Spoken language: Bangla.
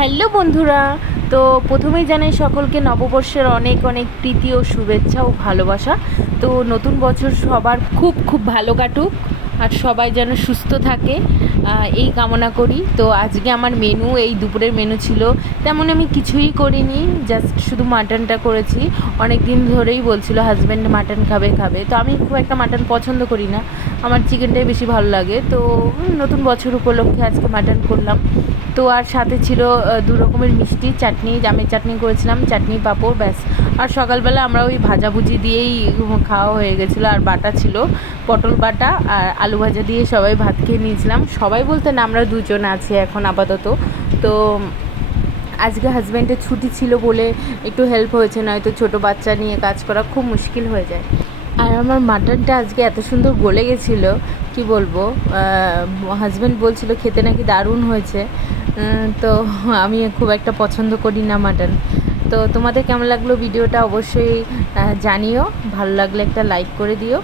হ্যালো বন্ধুরা, তো প্রথমেই জানাই সকলকে নববর্ষের অনেক অনেক প্রীতি ও শুভেচ্ছা ও ভালোবাসা। তো নতুন বছর সবার খুব খুব ভালো কাটুক আর সবাই যেন সুস্থ থাকে এই কামনা করি। তো আজকে আমার মেনু এই দুপুরের মেনু ছিল, তেমন আমি কিছুই করিনি জাস্ট শুধু মাটনটা করেছি। অনেক দিন ধরেই বলছিল হাজব্যান্ড মাটন খাবে খাবে। তো আমি খুব একটা মাটন পছন্দ করি না। আমার চিকেনটাই বেশি ভালো লাগে। তো নতুন বছর উপলক্ষে আজকে মাটন করলাম। তো আর সাথে ছিল দু রকমের মিষ্টি, চাটনি, জামের চাটনি করেছিলাম, চাটনি, পাঁপড়, ব্যাস। আর সকালবেলা আমরা ওই ভাজাভুজি দিয়েই খাওয়া হয়ে গেছিল, আর বাটা ছিল, পটল বাটা আর আলু ভাজা দিয়ে সবাই ভাত খেয়ে নিয়েছিলাম। সবাই বলতে না, আমরা দুজন আছি এখন আপাতত। তো, আজকে হাজব্যান্ডের ছুটি ছিল বলে একটু হেল্প হয়েছে, নয়তো ছোটো বাচ্চা নিয়ে কাজ করা খুব মুশকিল হয়ে যায়। আর আমার মাটনটা আজকে এত সুন্দর গলে গেছিল, কি বলব হাজব্যান্ড বলছিল খেতে নাকি দারুণ হয়েছে তো আমি খুব একটা পছন্দ করি না মাটন। তো তোমাদের কেমন লাগল ভিডিওটা অবশ্যই জানিও, ভালো লাগলে একটা লাইক করে দিও।